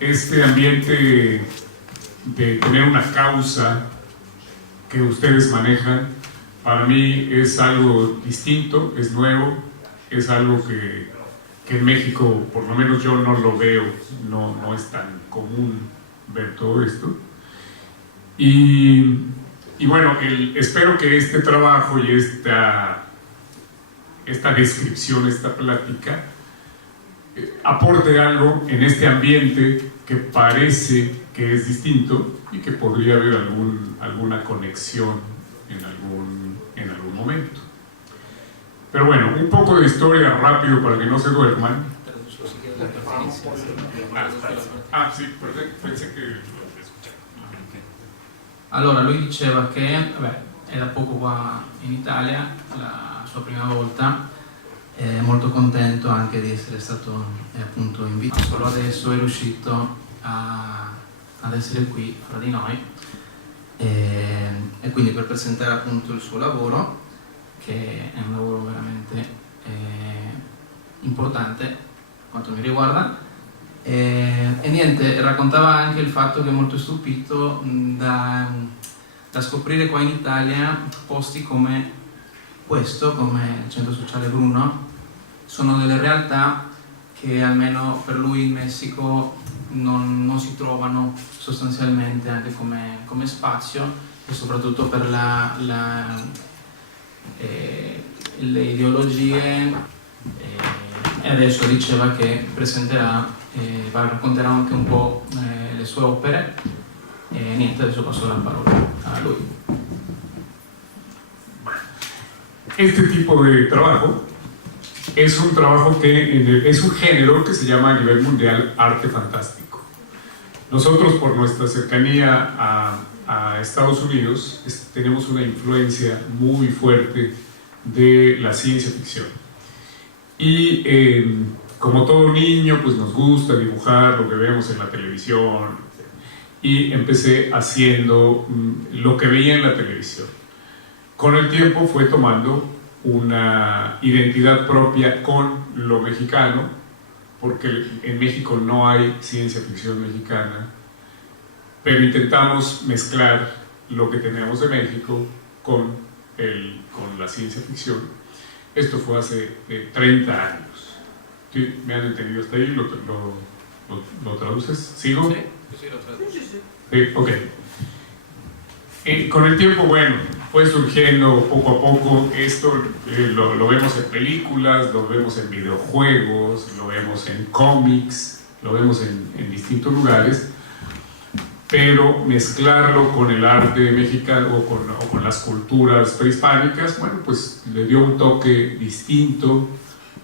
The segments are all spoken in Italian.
este ambiente de tener una causa que ustedes manejan, para mí es algo distinto, es nuevo, es algo que en México, por lo menos yo no lo veo, no es tan común ver todo esto. Y bueno, espero que este trabajo y esta descripción, esta plática, aporte algo en este ambiente que parece que es distinto y que podría haber alguna conexión en algún momento. Pero bueno, un poco de historia rápido para que no se duerman. Sì, pensé che... Allora, lui diceva che è da poco qua in Italia, la sua prima volta, è molto contento anche di essere stato appunto invitato. Solo adesso è riuscito ad essere qui fra di noi e quindi per presentare appunto il suo lavoro, che è un lavoro veramente importante per quanto mi riguarda. E niente, raccontava anche il fatto che è molto stupito da scoprire qua in Italia posti come questo, come il centro sociale Bruno. Sono delle realtà che almeno per lui in Messico non si trovano sostanzialmente, anche come spazio, e soprattutto per le ideologie. E adesso diceva che presenterà racconterà anche un po' le sue opere e niente, adesso passo la parola a lui. Este tipo de trabajo es un trabajo es un género que se llama a nivel mundial arte fantástico. Nosotros, por nuestra cercanía a Estados Unidos, tenemos una influencia muy fuerte de la ciencia ficción. Y como todo niño, pues nos gusta dibujar lo que vemos en la televisión, y empecé haciendo lo que veía en la televisión. Con el tiempo fue tomando una identidad propia con lo mexicano, porque en México no hay ciencia ficción mexicana, pero intentamos mezclar lo que tenemos de México con la ciencia ficción. Esto fue hace 30 años. ¿Sí? ¿Me han entendido hasta ahí? ¿Lo traduces? ¿Sigo? Sí, sí, lo traduzco. Sí, ok. Con el tiempo, bueno, fue surgiendo poco a poco esto, lo vemos en películas, lo vemos en videojuegos, lo vemos en cómics, lo vemos en distintos lugares, pero mezclarlo con el arte mexicano o con las culturas prehispánicas, bueno, pues le dio un toque distinto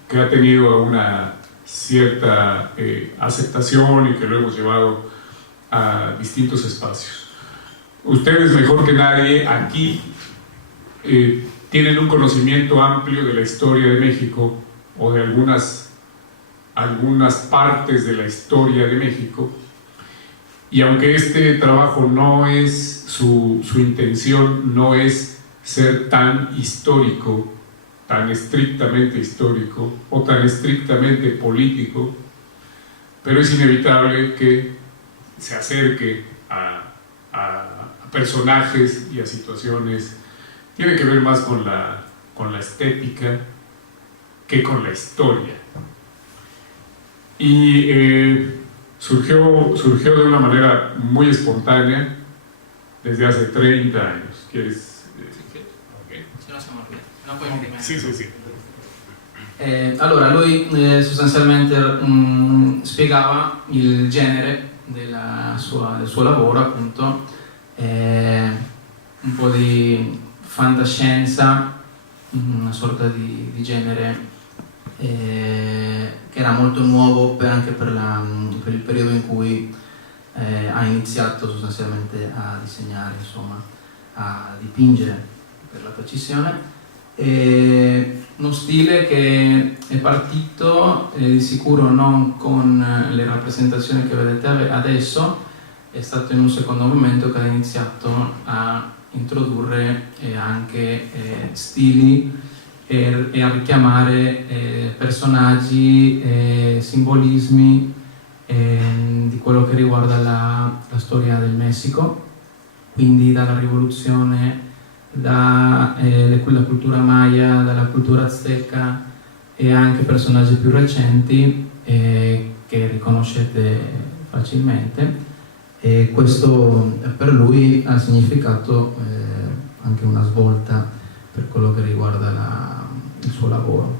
que ha tenido una cierta aceptación y que lo hemos llevado a distintos espacios. Ustedes, mejor que nadie, aquí tienen un conocimiento amplio de la historia de México o de algunas partes de la historia de México, y aunque este trabajo no es, su intención no es ser tan histórico, tan estrictamente histórico o tan estrictamente político, pero es inevitable que se acerque a personajes y a situaciones. Tiene que ver más con la estética que con la historia. Y surgió de una manera muy espontánea desde hace 30 años. ¿Quieres? Okay. Se no siamo qui, non puoi rimanere. Sì. Allora, lui sostanzialmente spiegava il genere del suo lavoro, appunto, un po' di fantascienza, una sorta di genere che era molto nuovo anche per il periodo in cui ha iniziato sostanzialmente a disegnare, insomma, a dipingere per la precisione. Uno stile che è partito di sicuro non con le rappresentazioni che vedete adesso, è stato in un secondo momento che ha iniziato a introdurre anche stili e a richiamare personaggi, simbolismi di quello che riguarda la storia del Messico, quindi dalla rivoluzione, dalla cultura maya, dalla cultura azteca e anche personaggi più recenti che riconoscete facilmente. E questo per lui ha significato anche una svolta per quello che riguarda il suo lavoro,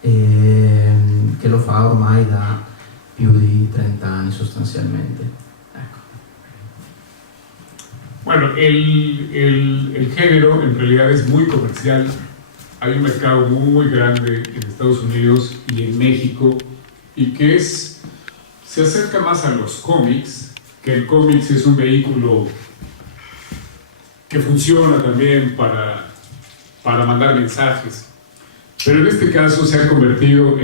che lo fa ormai da più di 30 anni sostanzialmente. Ecco. Bueno, el género en realidad es muy comercial. Hay un mercado muy grande en Estados Unidos y en México, y que se acerca más a los cómics, que el cómics es un vehículo que funciona también para mandar mensajes. Pero en este caso se ha convertido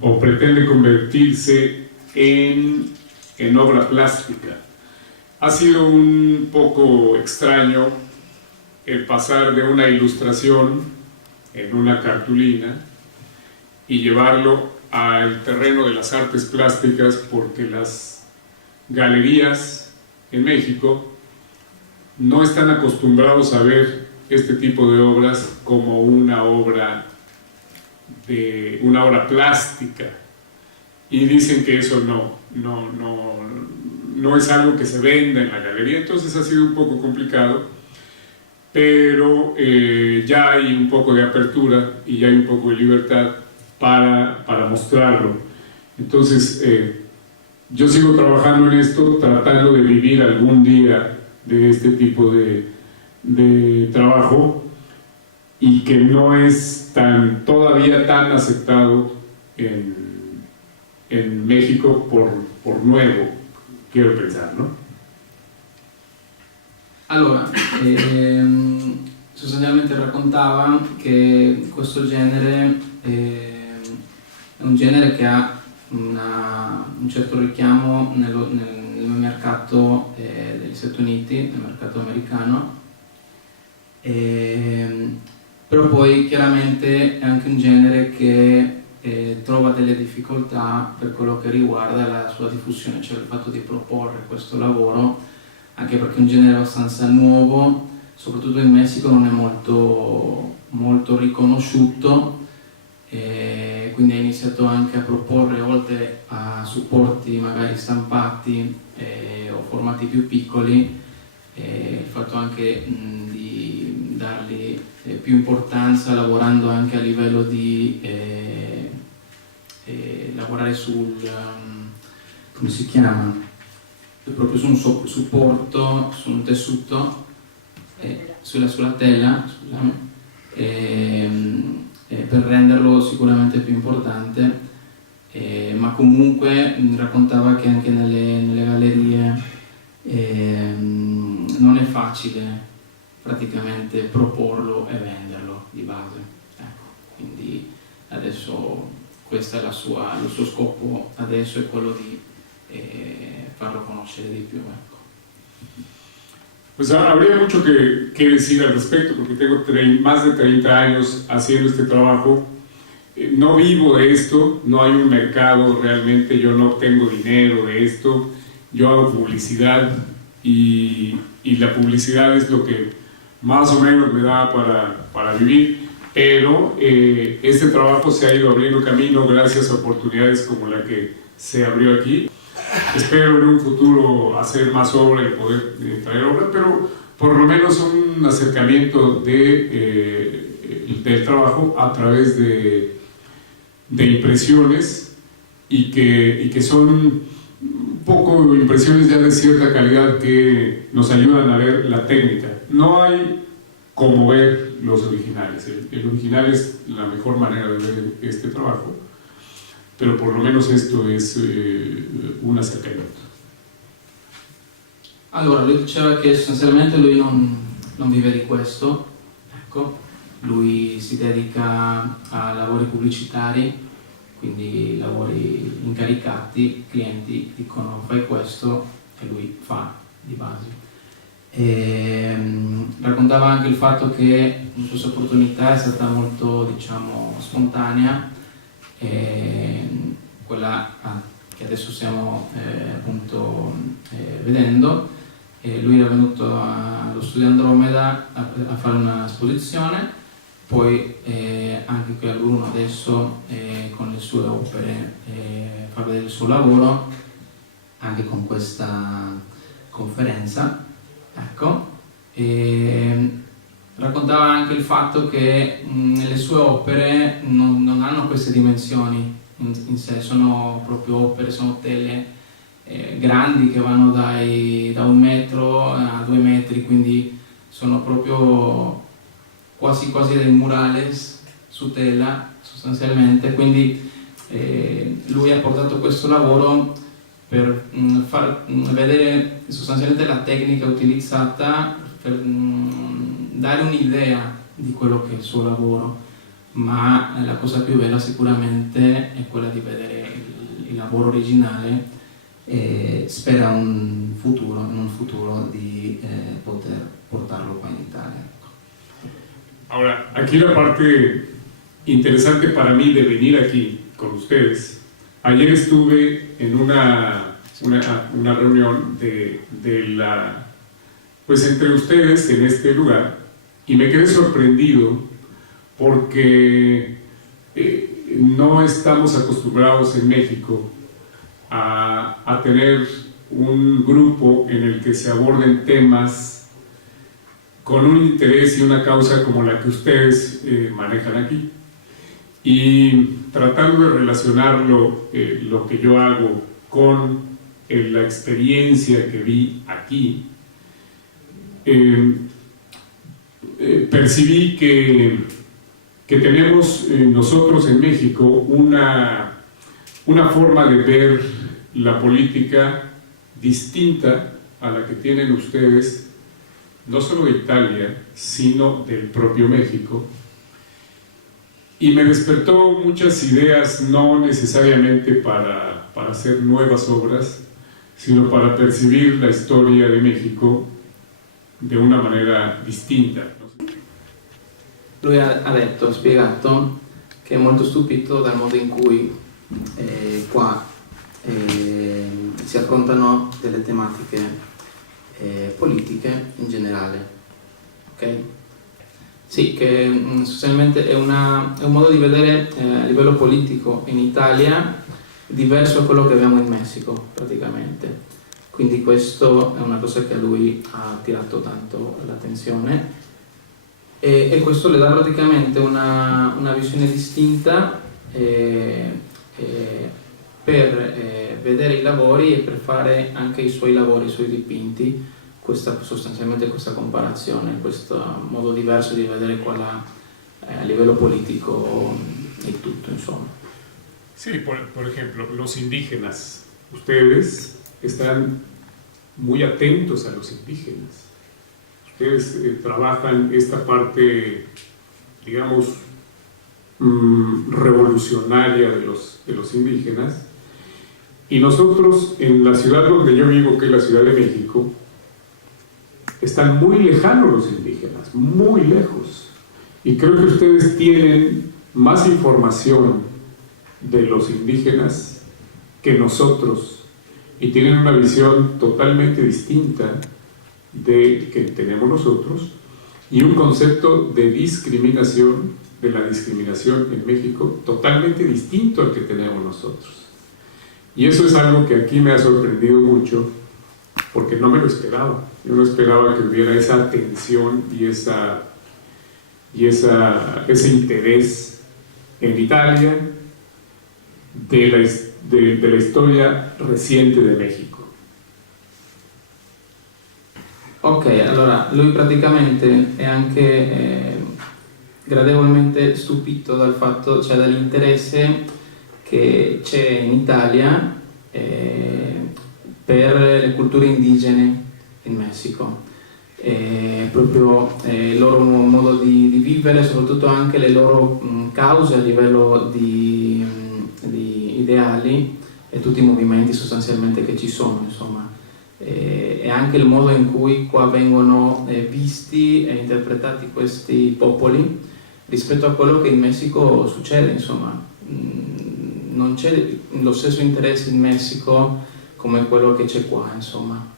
o pretende convertirse en obra plástica. Ha sido un poco extraño el pasar de una ilustración en una cartulina y llevarlo al terreno de las artes plásticas, porque las galerías en México no están acostumbrados a ver este tipo de obras como una obra plástica, y dicen que eso no es algo que se venda en la galería. Entonces ha sido un poco complicado, pero ya hay un poco de apertura y ya hay un poco de libertad para mostrarlo. Entonces yo sigo trabajando en esto, tratando de vivir algún día de este tipo de trabajo, y que no es todavía tan aceptado en México por nuevo, quiero pensar, ¿no? Allora, sostanzialmente raccontava che questo genere è un genere che ha un certo richiamo nel mercato degli Stati Uniti, nel mercato americano, però poi chiaramente è anche un genere che trova delle difficoltà per quello che riguarda la sua diffusione, cioè il fatto di proporre questo lavoro, anche perché è un genere abbastanza nuovo, soprattutto in Messico non è molto riconosciuto, quindi ha iniziato anche a proporre, oltre a supporti magari stampati o formati più piccoli, il fatto anche di dargli più importanza, lavorando anche a livello di lavorare come si chiama? Proprio su un supporto, su un tessuto, sulla tela, scusami, per renderlo sicuramente più importante, ma comunque raccontava che anche nelle gallerie non è facile praticamente proporlo e venderlo di base. Ecco, quindi adesso questo è il suo scopo adesso, è quello di farlo conocer di più. Ecco. Pues habría mucho que decir al respecto, porque tengo más de 30 años haciendo este trabajo. No vivo de esto, no hay un mercado realmente, yo no obtengo dinero de esto, yo hago publicidad, y la publicidad es lo que más o menos me da para vivir, pero este trabajo se ha ido abriendo camino gracias a oportunidades como la que se abrió aquí. Espero en un futuro hacer más obra y poder traer obra, pero por lo menos un acercamiento del trabajo a través de impresiones, y que son un poco impresiones ya de cierta calidad que nos ayudan a ver la técnica. No hay como ver los originales. El original es la mejor manera de ver este trabajo, pero por lo menos esto es un acercamiento. Allora, lui diceva che sostanzialmente lui non vive di questo, ecco, lui si dedica a lavori pubblicitari, quindi lavori incaricati, clienti dicono fai questo e lui fa di base. Raccontava anche il fatto che questa opportunità è stata molto, diciamo, spontanea, quella che adesso stiamo appunto vedendo. Lui era venuto allo studio Andromeda a fare una esposizione, poi anche qui a Bruno adesso con le sue opere fa vedere il suo lavoro anche con questa conferenza, ecco. Raccontava anche il fatto che le sue opere non hanno queste dimensioni in sé, sono proprio opere, sono tele grandi che vanno da 1 metro a 2 metri, quindi sono proprio quasi dei murales su tela sostanzialmente. Quindi lui ha portato questo lavoro per far vedere sostanzialmente la tecnica utilizzata per dare un'idea di quello che è il suo lavoro, ma la cosa più bella sicuramente è quella di vedere il lavoro originale e spera in un futuro di poter portarlo qua in Italia. Ahora, aquí la parte interesante para mí de venir aquí con ustedes. Ayer estuve en una reunión pues entre ustedes en este lugar y me quedé sorprendido porque no estamos acostumbrados en México a tener un grupo en el que se aborden temas con un interés y una causa como la que ustedes manejan aquí. Y tratando de relacionar lo que yo hago con la experiencia que vi aquí, percibí que tenemos nosotros en México una forma de ver la política distinta a la que tienen ustedes, no solo de Italia, sino del propio México. Y me despertó muchas ideas, no necesariamente para hacer nuevas obras, sino para percibir la historia de México de una manera distinta. Lui ha spiegato che è molto stupito dal modo in cui qua si affrontano delle tematiche politiche in generale, ok? Sì, che sostanzialmente è un modo di vedere a livello politico in Italia diverso da quello che abbiamo in Messico praticamente. Quindi questo è una cosa che a lui ha attirato tanto l'attenzione e questo le dà praticamente una visione distinta per vedere i lavori e per fare anche i suoi lavori, i suoi dipinti, sostanzialmente questa comparazione, questo modo diverso di vedere qual è a livello politico il tutto, insomma. Sí, por ejemplo, los indígenas. Ustedes están muy atentos a los indígenas. Ustedes trabajan esta parte, digamos, revolucionaria de los indígenas. Y nosotros, en la ciudad donde yo vivo, que es la Ciudad de México, están muy lejanos los indígenas, muy lejos. Y creo que ustedes tienen más información de los indígenas que nosotros y tienen una visión totalmente distinta de que tenemos nosotros y un concepto de discriminación, de la discriminación en México, totalmente distinto al que tenemos nosotros. Y eso es algo que aquí me ha sorprendido mucho porque no me lo esperaba. Yo no esperaba que hubiera esa atención y ese interés en Italia de la historia reciente de México. Ok, allora lui praticamente è anche gradevolmente stupito dal fatto, cioè dall'interesse che c'è in Italia per le culture indigene in Messico. Proprio il loro modo di vivere, soprattutto anche le loro cause a livello di ideali e tutti i movimenti sostanzialmente che ci sono, insomma. E anche il modo in cui qua vengono visti e interpretati questi popoli rispetto a quello che in Messico succede, insomma. non c'è lo stesso interesse in Messico come quello che c'è qua, insomma.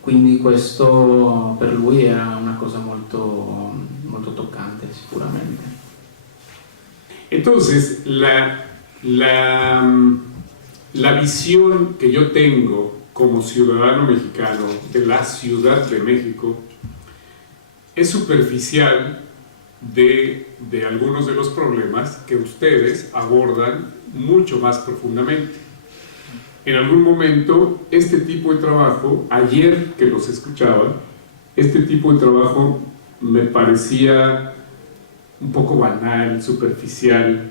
Quindi questo per lui era una cosa molto, molto toccante, sicuramente. Entonces, la visión que yo tengo como ciudadano mexicano de la Ciudad de México es superficial de algunos de los problemas que ustedes abordan mucho más profundamente. En algún momento, este tipo de trabajo, ayer que los escuchaba, este tipo de trabajo me parecía un poco banal, superficial,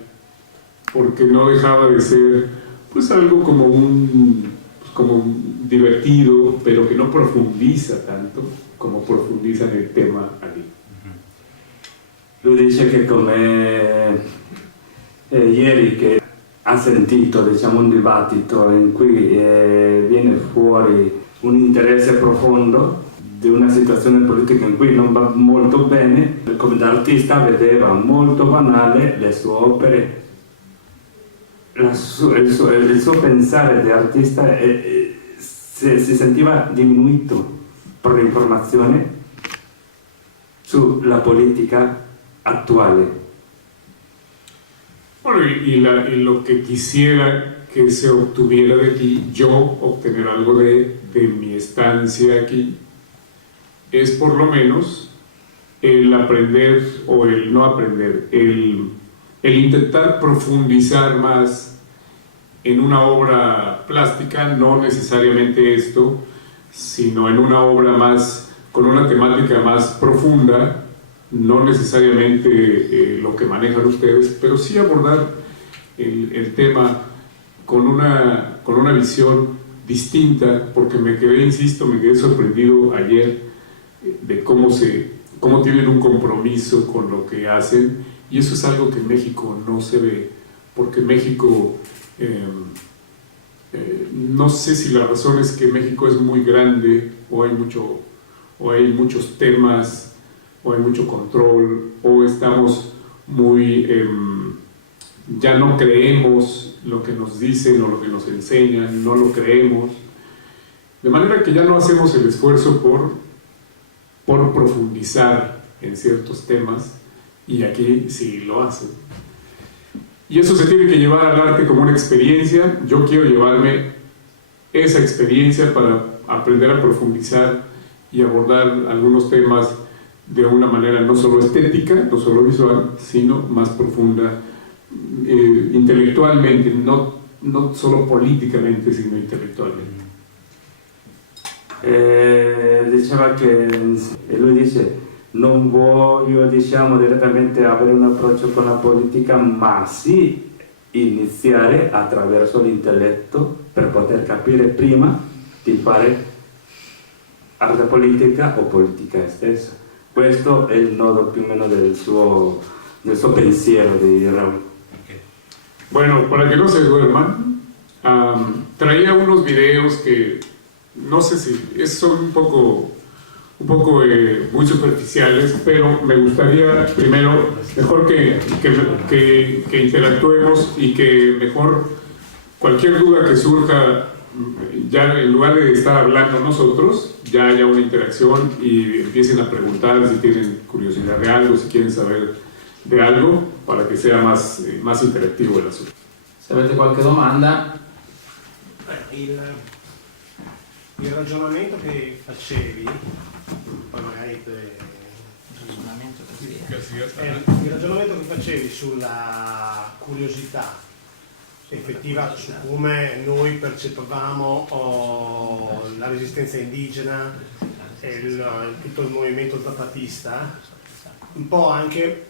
porque no dejaba de ser pues algo como divertido, pero que no profundiza tanto como profundiza en el tema allí. Lui dice che come ieri che ha sentito, diciamo, un dibattito in cui viene fuori un interesse profondo di una situazione politica in cui non va molto bene, come da artista vedeva molto banale le sue opere, il suo pensare di artista si sentiva diminuito per l'informazione sulla politica actuales. Bueno, y lo que quisiera que se obtuviera de aquí, yo obtener algo de mi estancia aquí, es por lo menos el aprender o el no aprender, el intentar profundizar más en una obra plástica, no necesariamente esto, sino en una obra más, con una temática más profunda, no necesariamente lo que manejan ustedes, pero sí abordar el tema con una visión distinta, porque me quedé sorprendido ayer de cómo tienen un compromiso con lo que hacen, y eso es algo que en México no se ve, porque México, no sé si la razón es que México es muy grande, o hay muchos temas, o hay mucho control, o estamos muy, ya no creemos lo que nos dicen o lo que nos enseñan, no lo creemos, de manera que ya no hacemos el esfuerzo por profundizar en ciertos temas, y aquí sí lo hacen. Y eso se tiene que llevar al arte como una experiencia. Yo quiero llevarme esa experiencia para aprender a profundizar y abordar algunos temas de una manera no solo estética, no solo visual, sino más profunda, intelectualmente, no solo políticamente, sino intelectualmente. Diceva che lui dice non voglio, diciamo, direttamente avere un approccio con la politica, ma sì iniziare attraverso l'intelletto per poter capire prima di fare arte politica o politica stessa. Questo è il nodo più o meno del suo pensiero di Raúl. Bueno, para que no se duerman, traía unos videos que no sé si son un poco muy superficiales, pero me gustaría primero, mejor que interactuemos, y que mejor cualquier duda que surja, ya en lugar de estar hablando nosotros, ya haya una interacción y empiecen a preguntar si tienen curiosidad de algo, si quieren saber de algo, para que sea más interactivo el asunto. Se avete qualche domanda. Il ragionamento che facevi, poi magari il ragionamento che facevi sulla curiosità effettiva su come noi percepivamo la resistenza indigena e tutto il movimento zapatista, un po' anche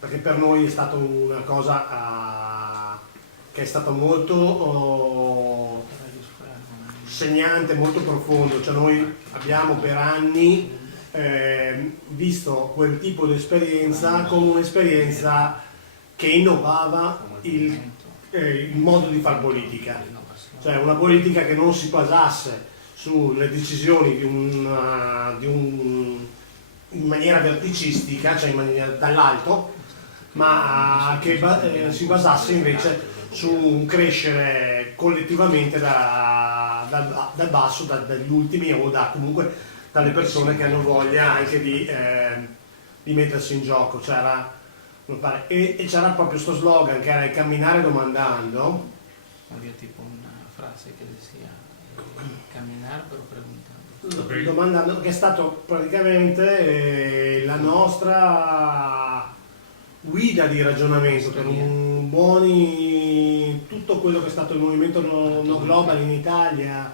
perché per noi è stata una cosa che è stata molto segnante, molto profondo, cioè noi abbiamo per anni visto quel tipo di esperienza come un'esperienza che innovava il modo di fare politica, cioè una politica che non si basasse sulle decisioni in maniera verticistica, cioè in maniera dall'alto, ma che si basasse invece su un crescere collettivamente dal basso, dagli ultimi o comunque dalle persone che hanno voglia anche di mettersi in gioco. E c'era proprio sto slogan che era il camminare domandando. Había tipo una frase che decía camminare però preguntando. Ok. Domandando, che è stato praticamente la nostra guida di ragionamento per tutto quello che è stato il movimento no global in Italia,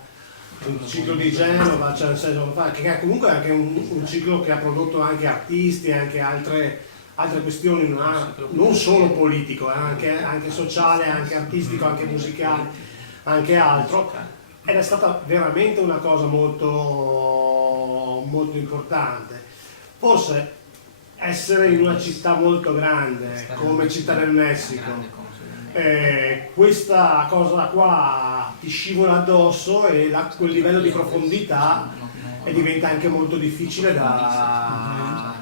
il ciclo di Genova, cioè nel senso, che è comunque anche un ciclo che ha prodotto anche artisti, anche altre questioni, non solo politico, anche sociale, anche artistico, anche musicale, anche altro. Ed è stata veramente una cosa molto, molto importante. Forse essere in una città molto grande come Città del Messico, questa cosa qua ti scivola addosso e quel livello di profondità diventa anche molto difficile da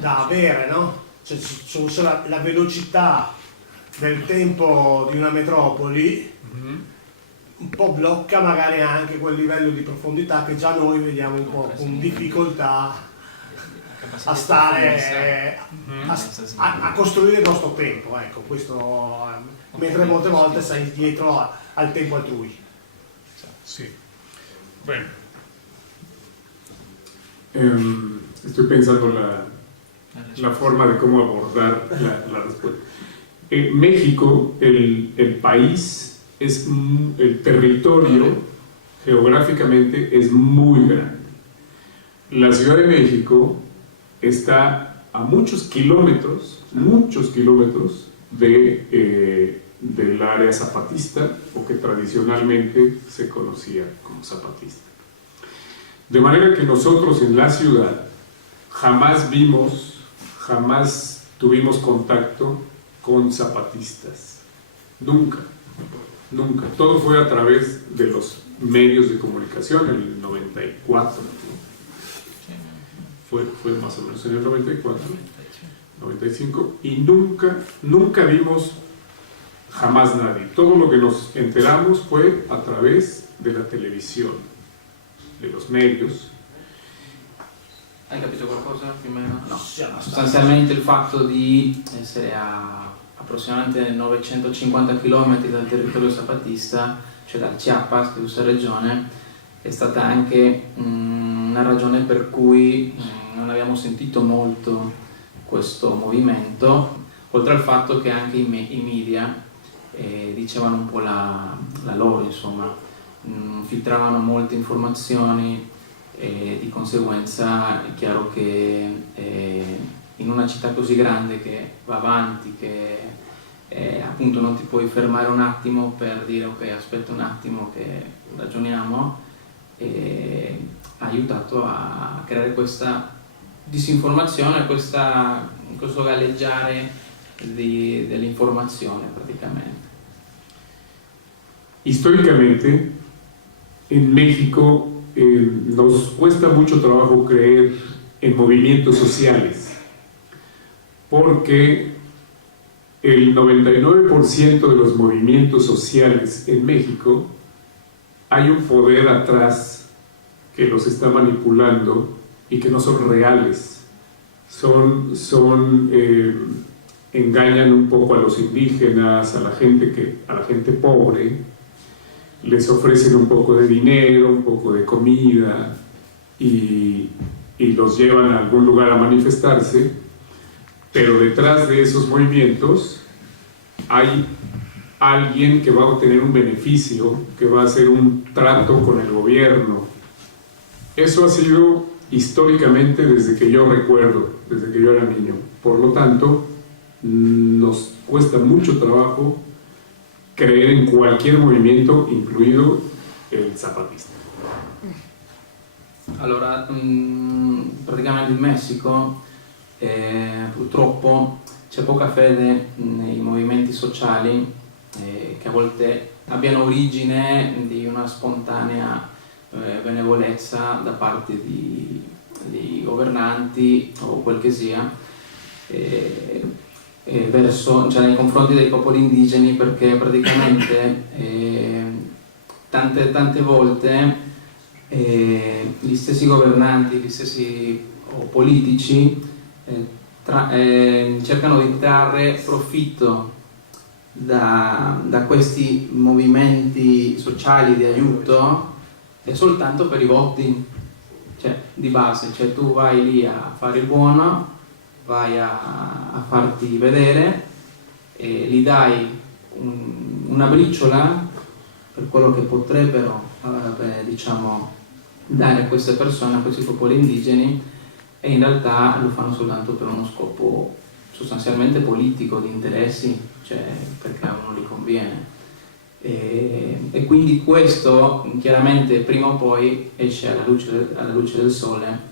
avere, no? Cioè, la velocità del tempo di una metropoli un po' blocca magari anche quel livello di profondità che già noi vediamo un po' con difficoltà a stare a costruire il nostro tempo, ecco, questo, mentre molte volte sei dietro al tempo altrui. Sí. Bueno. Estoy pensando la forma de cómo abordar la respuesta. En México, el país, el territorio geográficamente es muy grande. La Ciudad de México está a muchos kilómetros del área zapatista, o que tradicionalmente se conocía como zapatista. De manera que nosotros en la ciudad jamás tuvimos contacto con zapatistas. Nunca. Todo fue a través de los medios de comunicación en el 94. Fue más o menos en el 94, 95, y nunca vimos jamás nadie. Todo lo que nos enteramos fue a través de la televisión, de los medios. Hai capito qualcosa più o meno? No. Sostanzialmente il fatto di essere a approssimatamente 950 km dal territorio zapatista, cioè dal Chiapas, che è questa regione, è stata anche una ragione per cui non abbiamo sentito molto questo movimento, oltre al fatto che anche i media dicevano un po' la loro, insomma, filtravano molte informazioni e di conseguenza è chiaro che in una città così grande che va avanti, che appunto non ti puoi fermare un attimo per dire ok, aspetta un attimo che ragioniamo, ha aiutato a creare questa disinformazione, questo galleggiare dell'informazione praticamente. Históricamente, en México nos cuesta mucho trabajo creer en movimientos sociales, porque el 99% de los movimientos sociales en México hay un poder atrás que los está manipulando y que no son reales. Engañan un poco a los indígenas, a la gente pobre, les ofrecen un poco de dinero, un poco de comida y los llevan a algún lugar a manifestarse, pero detrás de esos movimientos hay alguien que va a obtener un beneficio, que va a hacer un trato con el gobierno. Eso ha sido históricamente desde que yo recuerdo, desde que yo era niño. Por lo tanto, nos cuesta mucho trabajo creer en cualquier movimiento, incluido el zapatista. Allora, praticamente in Messico purtroppo c'è poca fede nei movimenti sociali che a volte abbiano origine di una spontanea benevolenza da parte di governanti o quel che sia, e cioè nei confronti dei popoli indigeni, perché praticamente tante volte gli stessi governanti, gli stessi politici cercano di trarre profitto da questi movimenti sociali di aiuto soltanto per i voti, cioè di base, cioè tu vai lì a fare il buono, vai a farti vedere, gli dai una briciola per quello che potrebbero diciamo dare a queste persone, a questi popoli indigeni, e in realtà lo fanno soltanto per uno scopo sostanzialmente politico, di interessi, cioè perché a uno gli conviene. E quindi questo chiaramente prima o poi esce alla luce del sole,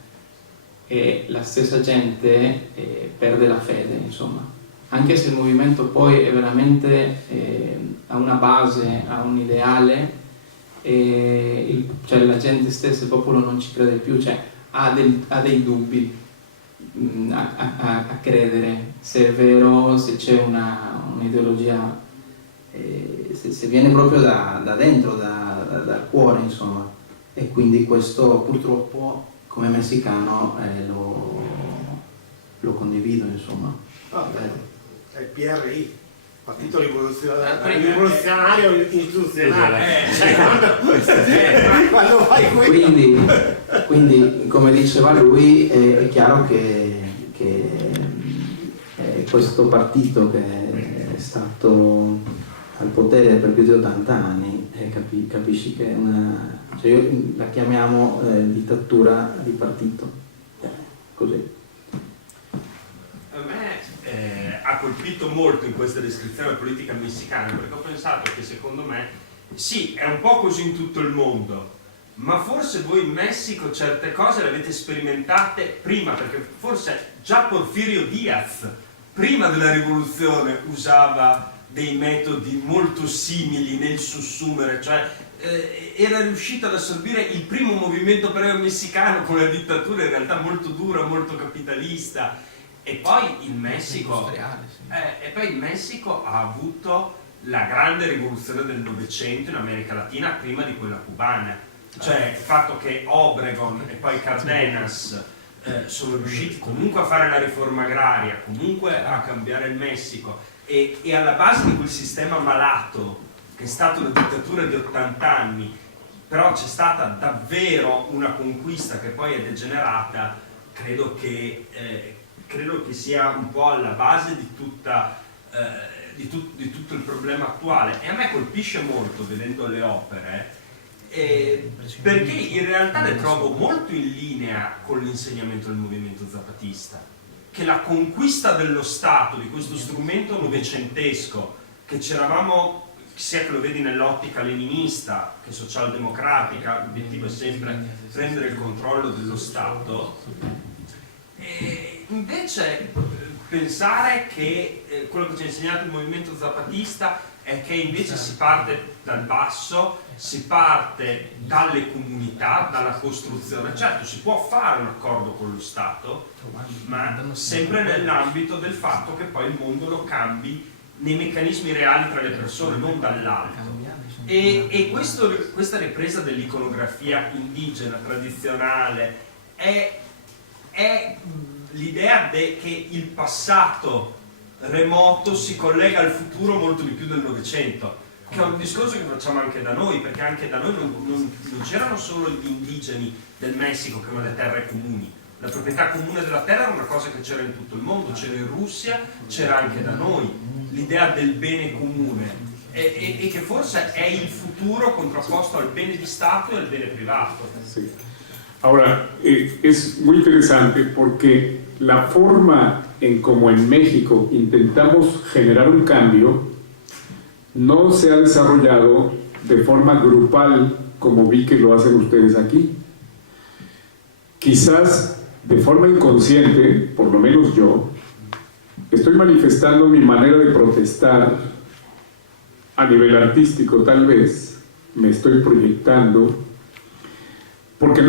e la stessa gente perde la fede, insomma, anche se il movimento poi è veramente ha una base, ha un ideale, cioè la gente stessa, il popolo non ci crede più, cioè ha dei dubbi a credere se è vero, se c'è un'ideologia, se viene proprio da dentro, dal cuore, insomma. E quindi questo purtroppo come messicano lo condivido, insomma. È il PRI, Partito Rivoluzionario Istituzionale. Quando fai quindi come diceva lui, è chiaro che questo partito che è stato al potere per più di 80 anni, capisci che è cioè la chiamiamo dittatura di partito, così. A me ha colpito molto in questa descrizione della politica messicana, perché ho pensato che secondo me sì, è un po' così in tutto il mondo, ma forse voi in Messico certe cose le avete sperimentate prima, perché forse già Porfirio Diaz prima della rivoluzione usava dei metodi molto simili nel sussumere, cioè era riuscito ad assorbire il primo movimento operaio messicano con la dittatura in realtà molto dura, molto capitalista, e poi il Messico ha avuto la grande rivoluzione del Novecento in America Latina prima di quella cubana, cioè il fatto che Obregón e poi Cardenas sono riusciti comunque a fare la riforma agraria, comunque a cambiare il Messico, e alla base di quel sistema malato che è stato la dittatura di 80 anni, però c'è stata davvero una conquista che poi è degenerata. Credo che sia un po' alla base di tutto il problema attuale, e a me colpisce molto vedendo le opere, perché in realtà le trovo molto in linea con l'insegnamento del movimento zapatista, che la conquista dello Stato, di questo strumento novecentesco, che c'eravamo, sia che lo vedi nell'ottica leninista che socialdemocratica, l'obiettivo è sempre prendere il controllo dello Stato, e invece pensare che quello che ci ha insegnato il movimento zapatista è che invece si parte dal basso, si parte dalle comunità, dalla costruzione. Certo, si può fare un accordo con lo Stato, ma sempre nell'ambito del fatto che poi il mondo lo cambi nei meccanismi reali tra le persone, non dall'alto. E questa ripresa dell'iconografia indigena, tradizionale, è l'idea che il passato remoto si collega al futuro molto di più del Novecento, che è un discorso che facciamo anche da noi, perché anche da noi non c'erano solo gli indigeni del Messico che avevano le terre comuni. La proprietà comune della terra era una cosa che c'era in tutto il mondo, c'era in Russia, c'era anche da noi, l'idea del bene comune, e che forse è il futuro contrapposto al bene di Stato e al bene privato. Sí. Ahora, es muy interesante porque la forma en como en México intentamos generar un cambio no se ha desarrollado de forma grupal como vi que lo hacen ustedes aquí. Quizás de forma inconsciente, por lo menos yo, estoy manifestando mi manera de protestar a nivel artístico, tal vez, me estoy proyectando, porque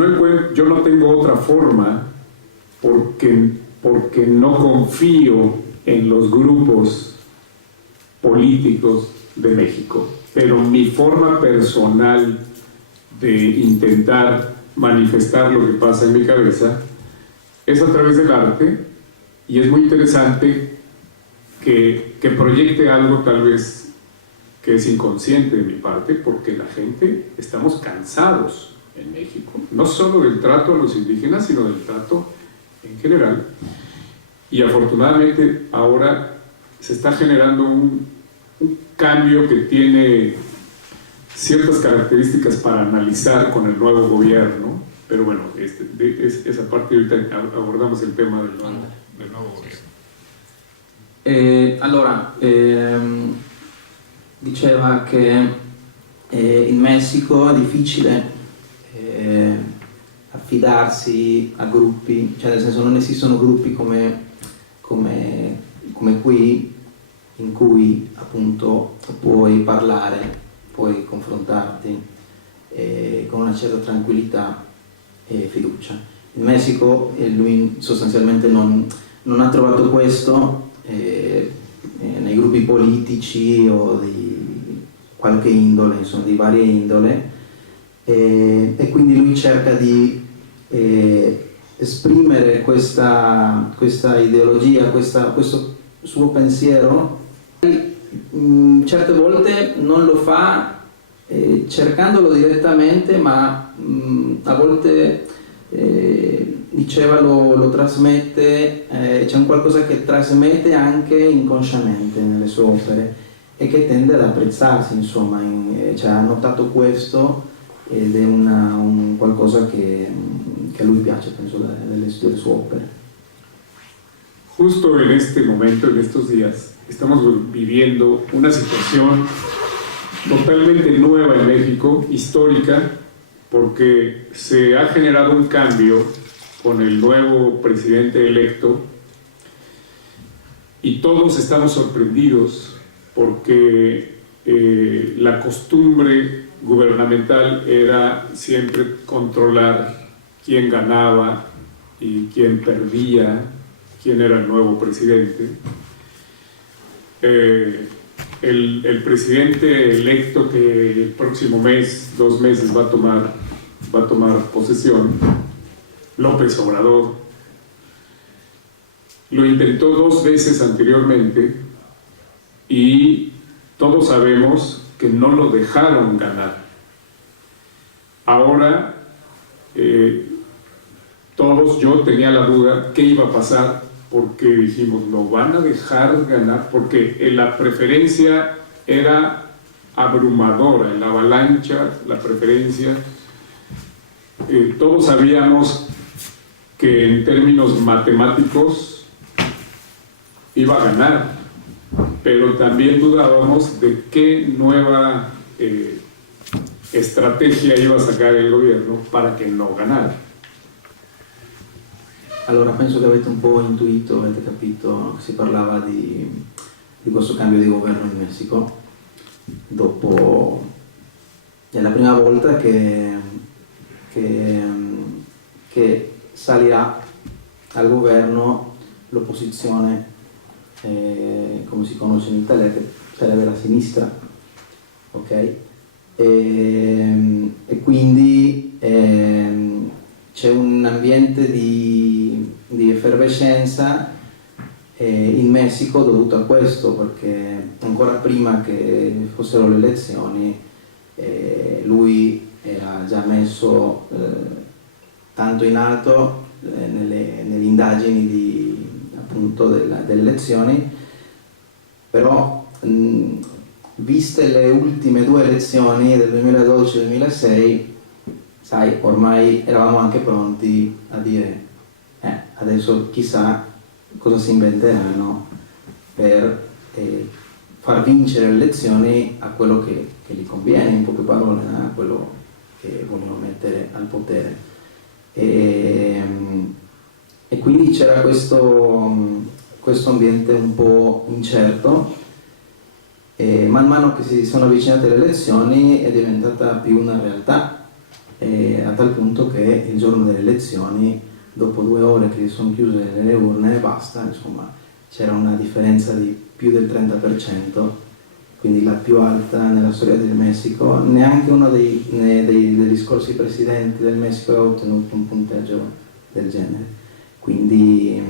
yo no tengo otra forma, porque no confío en los grupos políticos de México, pero mi forma personal de intentar manifestar lo que pasa en mi cabeza es a través del arte, y es muy interesante que proyecte algo tal vez que es inconsciente de mi parte, porque la gente estamos cansados en México, no solo del trato a los indígenas, sino del trato en general, y afortunadamente ahora se está generando un cambio que tiene ciertas características para analizar con el nuevo gobierno, pero bueno, esa parte ahorita abordamos el tema del nuevo gobierno. Allora, diceva che in Messico è difficile affidarsi a gruppi, cioè nel senso non esistono gruppi come qui, in cui appunto puoi parlare, puoi confrontarti con una certa tranquillità e fiducia. In Messico lui sostanzialmente non ha trovato questo nei gruppi politici o di qualche indole, insomma di varie indole, e quindi lui cerca di esprimere questa ideologia, questo suo pensiero. Certe volte non lo fa cercandolo direttamente, ma a volte diceva lo trasmette, c'è un qualcosa che trasmette anche inconsciamente nelle sue opere e che tende ad apprezzarsi, insomma, cioè, ha notato questo ed è un qualcosa che a lui piace, penso, delle sue opere. Justo en este momento, en estos días, estamos viviendo una situación totalmente nueva en México, histórica, porque se ha generado un cambio con el nuevo presidente electo y todos estamos sorprendidos porque la costumbre gubernamental era siempre controlar quién ganaba y quién perdía, quién era el nuevo presidente. El presidente electo que el próximo mes, 2 meses, va a tomar posesión, López Obrador, lo intentó 2 veces anteriormente y todos sabemos que no lo dejaron ganar. Ahora, yo tenía la duda qué iba a pasar, porque dijimos, ¿lo van a dejar ganar? Porque la preferencia era abrumadora, en la avalancha, la preferencia. Todos sabíamos que en términos matemáticos iba a ganar, pero también dudábamos de qué nueva estrategia iba a sacar il governo para che no ganara. Allora, penso che avete un po' intuito, avete capito che si parlava di questo cambio di governo in Messico. Dopo, è la prima volta che salirà al governo l'opposizione, come si conosce in Italia, che sarebbe la sinistra, ok? E quindi c'è un ambiente di effervescenza in Messico dovuto a questo, perché ancora prima che fossero le elezioni lui era già messo tanto in alto nelle indagini appunto delle elezioni, però viste le ultime 2 elezioni del 2012 e 2006, sai, ormai eravamo anche pronti a dire adesso chissà cosa si inventeranno per far vincere le elezioni a quello che gli conviene, in poche parole, a quello che vogliono mettere al potere. E quindi c'era questo ambiente un po' incerto, e man mano che si sono avvicinate le elezioni è diventata più una realtà, a tal punto che il giorno delle elezioni, dopo 2 ore che sono chiuse le urne, basta, insomma, c'era una differenza di più del 30%, quindi la più alta nella storia del Messico. Neanche uno degli scorsi presidenti del Messico ha ottenuto un punteggio del genere. Quindi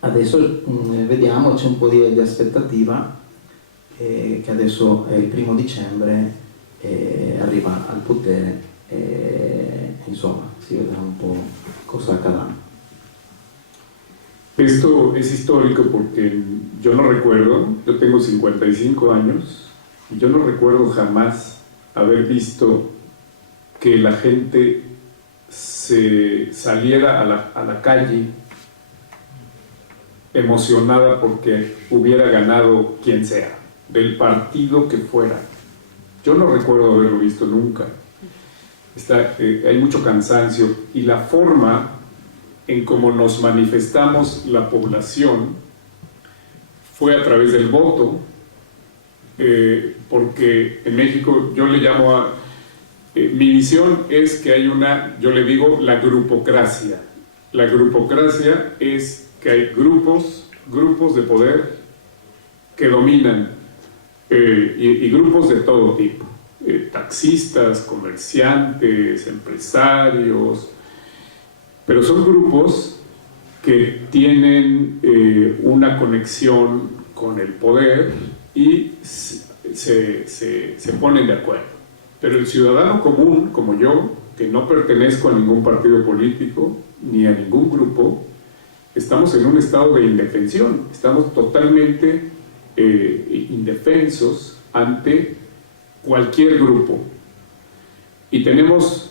adesso vediamo, c'è un po' di aspettativa, che adesso è il 1° dicembre, arriva al potere e insomma si vedrà un po' cosa accadrà. Esto es histórico porque yo no recuerdo, yo tengo 55 años, y yo no recuerdo jamás haber visto que la gente se saliera a la calle emocionada porque hubiera ganado quien sea, del partido que fuera. Yo no recuerdo haberlo visto nunca. Hay mucho cansancio y la forma en cómo nos manifestamos la población fue a través del voto, porque en México yo le llamo mi visión es que hay yo le digo la grupocracia. La grupocracia es que hay grupos de poder que dominan, y grupos de todo tipo, taxistas, comerciantes, empresarios, pero son grupos que tienen una conexión con el poder y se ponen de acuerdo. Pero el ciudadano común, como yo, que no pertenezco a ningún partido político ni a ningún grupo, estamos en un estado de indefensión, estamos totalmente indefensos ante cualquier grupo. Y tenemos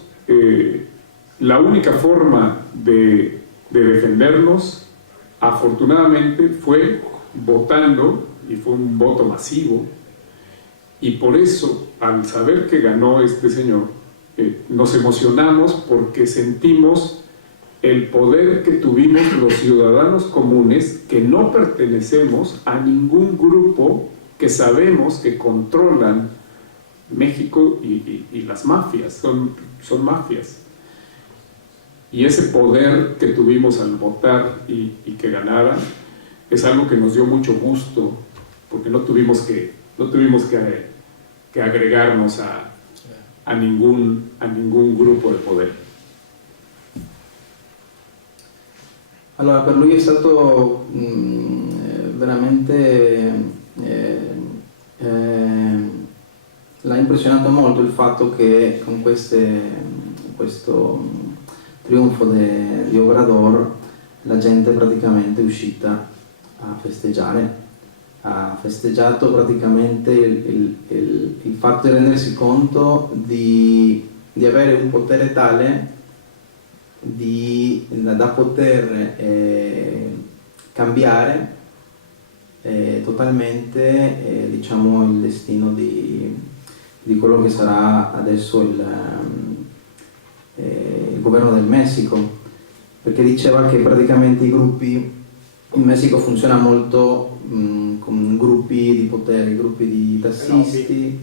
la única forma de defendernos, afortunadamente, fue votando, y fue un voto masivo, y por eso, al saber que ganó este señor, nos emocionamos porque sentimos el poder que tuvimos los ciudadanos comunes que no pertenecemos a ningún grupo que sabemos que controlan México y las mafias, son mafias. Y ese poder que tuvimos al votar y que ganara es algo que nos dio mucho gusto, porque no tuvimos que agregarnos a ningún gruppo di potere. Allora, per lui è stato veramente l'ha impressionato molto il fatto che con questo trionfo di Obrador la gente praticamente è uscita a festeggiare. Ha festeggiato praticamente il fatto di rendersi conto di avere un potere tale da poter cambiare totalmente diciamo il destino di quello che sarà adesso il governo del Messico, perché diceva che praticamente i gruppi in Messico funziona molto con gruppi di potere, gruppi di tassisti,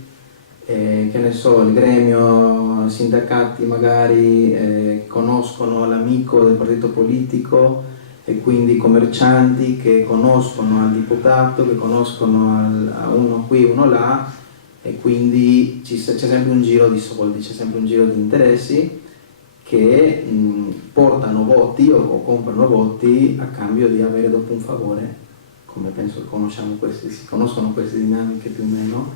che ne so, il gremio, sindacati magari conoscono l'amico del partito politico e quindi commercianti che conoscono al diputato, che conoscono a uno qui, uno là, e quindi c'è sempre un giro di soldi, c'è sempre un giro di interessi che portano voti o comprano voti a cambio di avere dopo un favore, come penso si conoscono queste dinamiche più o meno,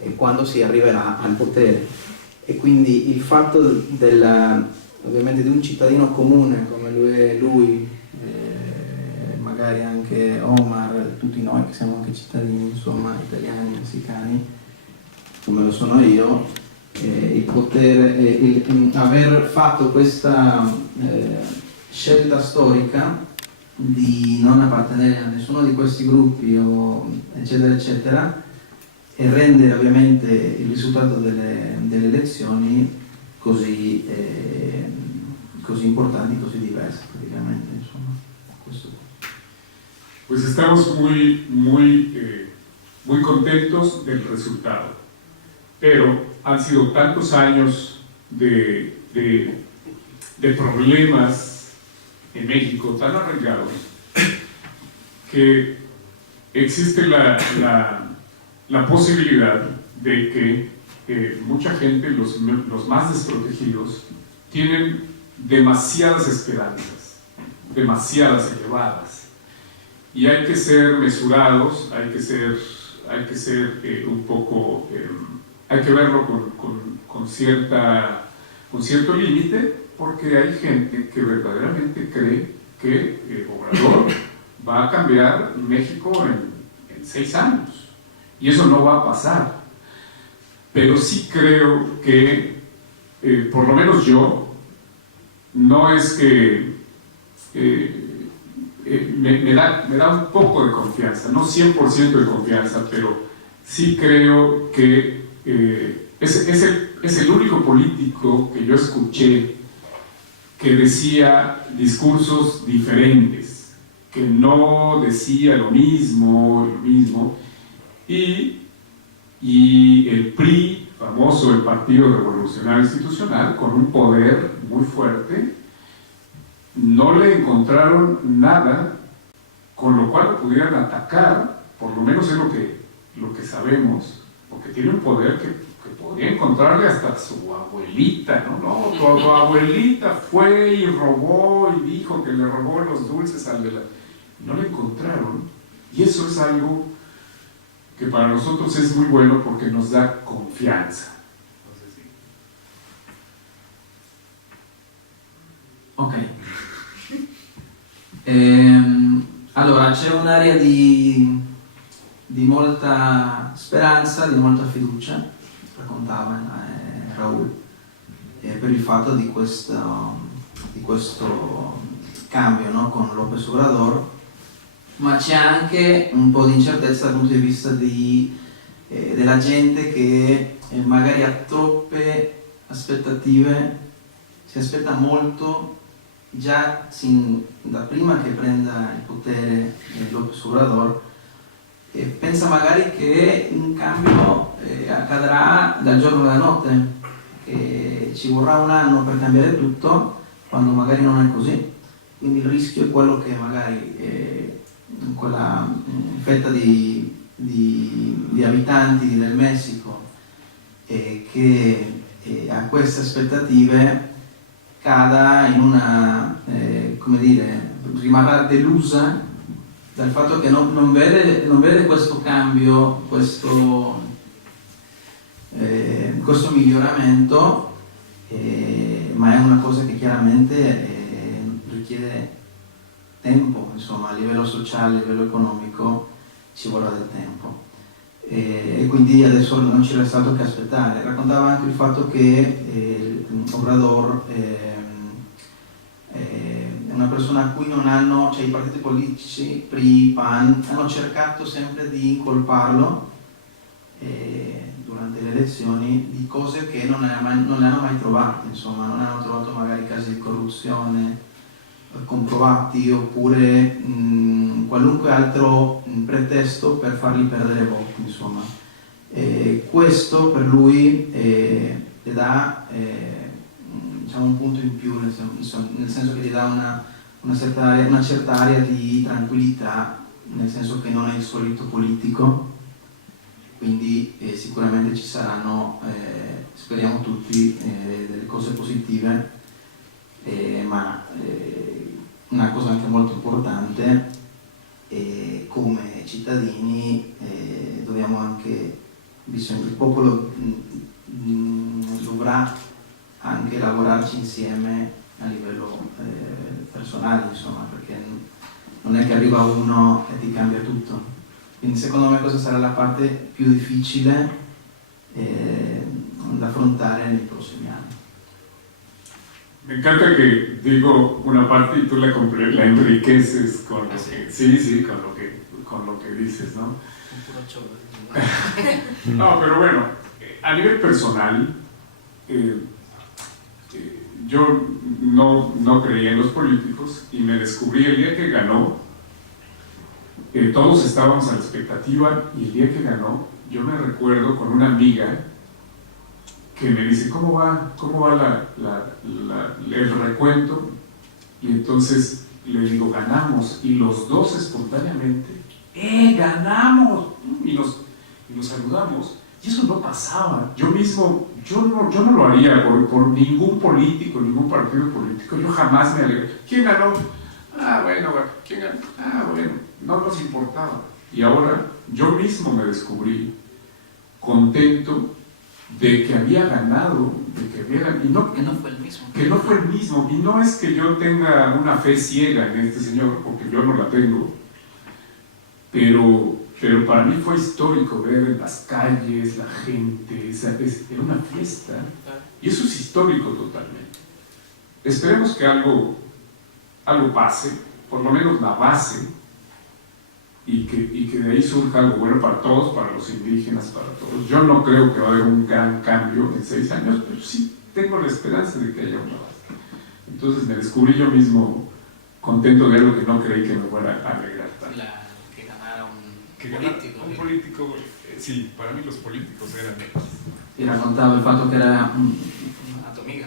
e quando si arriverà al potere. E quindi il fatto ovviamente di un cittadino comune come lui magari anche Omar, tutti noi che siamo anche cittadini, insomma, italiani, messicani, come lo sono io, il potere, aver fatto questa scelta storica di non appartenere a nessuno di questi gruppi eccetera eccetera, e rendere ovviamente il risultato delle elezioni così importanti, così diversi praticamente, insomma. Questo. Pues estamos muy contentos del resultado, pero han sido tantos años de problemas en México tan arraigados que existe la posibilidad de que mucha gente, los más desprotegidos, tienen demasiadas esperanzas, demasiadas elevadas. Y hay que ser mesurados, hay que ser un poco, hay que verlo con cierto límite, porque hay gente que verdaderamente cree que Obrador va a cambiar México en 6 años. Y eso no va a pasar. Pero sí creo que, por lo menos yo, no es que me da un poco de confianza, no 100% de confianza, pero sí creo que es el único político que yo escuché que decía discursos diferentes, que no decía lo mismo, y el PRI, famoso, el Partido Revolucionario Institucional, con un poder muy fuerte, no le encontraron nada con lo cual lo pudieran atacar, por lo menos es lo que sabemos, porque tiene un poder que podría encontrarle hasta a su abuelita, ¿no? Tu abuelita fue y robó y dijo que le robó los dulces al de la... No le encontraron, y eso es algo que para nosotros es muy bueno porque nos da confianza. Ok. Allora, c'è un'area di molta speranza, di molta fiducia, raccontava Raul, per il fatto di questo cambio, no, con López Obrador, ma c'è anche un po' di incertezza dal punto di vista della gente che magari ha troppe aspettative, si aspetta molto già da prima che prenda il potere López Obrador, e pensa magari che un cambio accadrà dal giorno alla notte, che ci vorrà un anno per cambiare tutto, quando magari non è così. Quindi il rischio è quello che magari quella fetta di abitanti del Messico che ha queste aspettative cada in una, come dire, rimarrà delusa dal fatto che non vede questo cambio, questo miglioramento, ma è una cosa che chiaramente richiede tempo, insomma, a livello sociale, a livello economico ci vorrà del tempo. E quindi adesso non ci resta altro che aspettare. Raccontava anche il fatto che Obrador è una persona a cui non hanno, cioè i partiti politici, PRI, PAN, hanno cercato sempre di incolparlo durante le elezioni di cose che non le hanno mai trovate, insomma, non hanno trovato magari casi di corruzione comprovati, oppure qualunque altro pretesto per fargli perdere voti, insomma. Questo per lui le dà diciamo un punto in più, nel senso che gli dà una certa area di tranquillità, nel senso che non è il solito politico, quindi sicuramente ci saranno, speriamo tutti, delle cose positive, ma una cosa anche molto importante, come cittadini dobbiamo anche, il popolo dovrà anche lavorarci insieme a livello personale, insomma, perché non è che arriva uno e ti cambia tutto. Quindi secondo me questa sarà la parte più difficile da affrontare nei prossimi anni. Me encanta que digo una parte y tú la enriqueces con lo que, sí, con lo que dices, ¿no? No, pero bueno, a nivel personal, yo no creía en los políticos y me descubrí el día que ganó. Todos estábamos a la expectativa y el día que ganó, yo me recuerdo con una amiga que me dice, ¿cómo va el recuento? Y entonces le digo, ganamos, y los dos espontáneamente ganamos, y nos saludamos, y eso no pasaba. Yo mismo, yo no lo haría por ningún político, ningún partido político, yo jamás me alegro. ¿Quién ganó? Ah, bueno, ¿quién ganó? Ah, bueno, no nos importaba. Y ahora yo mismo me descubrí contento de que había ganado, de que había ganado, y no, Que no fue el mismo. que no fue el mismo. Y no es que yo tenga una fe ciega en este señor, porque yo no la tengo, pero para mí fue histórico ver en las calles la gente, era una fiesta, y eso es histórico totalmente. Esperemos que algo pase, por lo menos la base, y que de ahí surja algo bueno para todos, para los indígenas, para todos. Yo no creo que va a haber un gran cambio en 6 años, pero sí tengo la esperanza de que haya una base. Entonces me descubrí yo mismo contento de algo que no creí que me fuera a alegrar tanto. Que ganara Que político. un político, sí, para mí los políticos eran... Ti raccontavo il fatto che era una tua amica.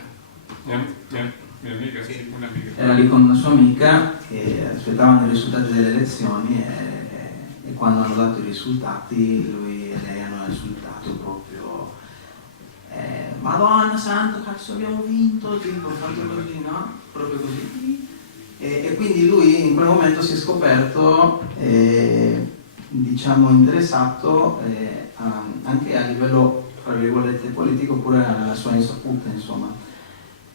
Mi amica, sì, una amica. Era lì con una sua amica che aspettavano i risultati delle elezioni e quando hanno dato i risultati lui e lei hanno insultato proprio Madonna Santa, cazzo abbiamo vinto, tipo, fatto così, no? Proprio così. E quindi lui in quel momento si è scoperto diciamo interessato anche a livello tra virgolette politico oppure alla sua insaputa, insomma.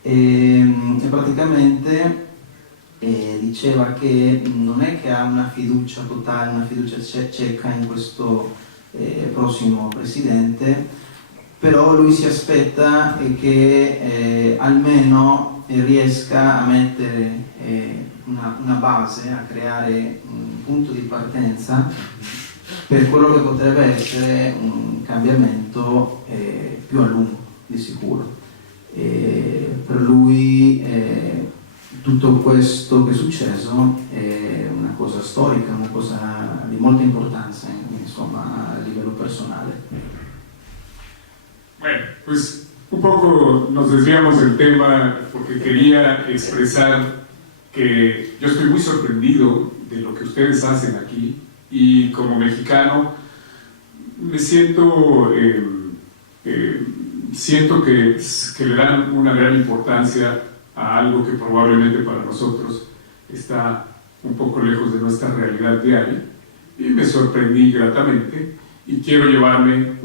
E praticamente diceva che non è che ha una fiducia totale, una fiducia cieca in questo prossimo presidente, però lui si aspetta che almeno riesca a mettere una base, a creare un punto di partenza per quello che potrebbe essere un cambiamento più a lungo, di sicuro. Per lui tutto questo che è successo è una cosa storica, una cosa di molta importanza, insomma, a livello personale. Bueno, pues un poco nos desviamos del tema porque quería expresar que yo estoy muy sorprendido de lo que ustedes hacen aquí y como mexicano me siento que le dan una gran importancia a algo que probablemente para nosotros está un poco lejos de nuestra realidad diaria, y me sorprendí gratamente y quiero llevarme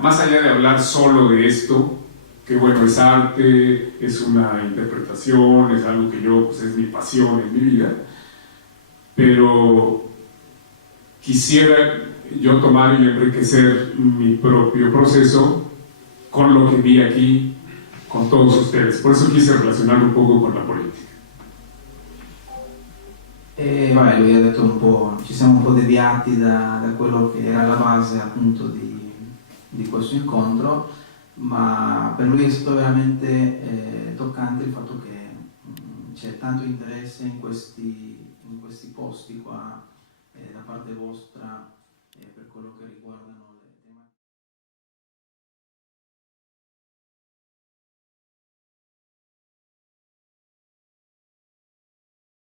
más allá de hablar solo de esto, que bueno, es arte, es una interpretación, es algo que yo, pues es mi pasión, es mi vida, pero quisiera yo tomar y enriquecer mi propio proceso con lo que vi aquí, con todos ustedes. Por eso quise relacionarlo un poco con la política. E vabbè, lui ha detto un po', ci siamo un po' deviati da quello che era la base appunto di questo incontro, ma per lui è stato veramente toccante il fatto che c'è tanto interesse in questi posti qua da parte vostra per quello che riguardano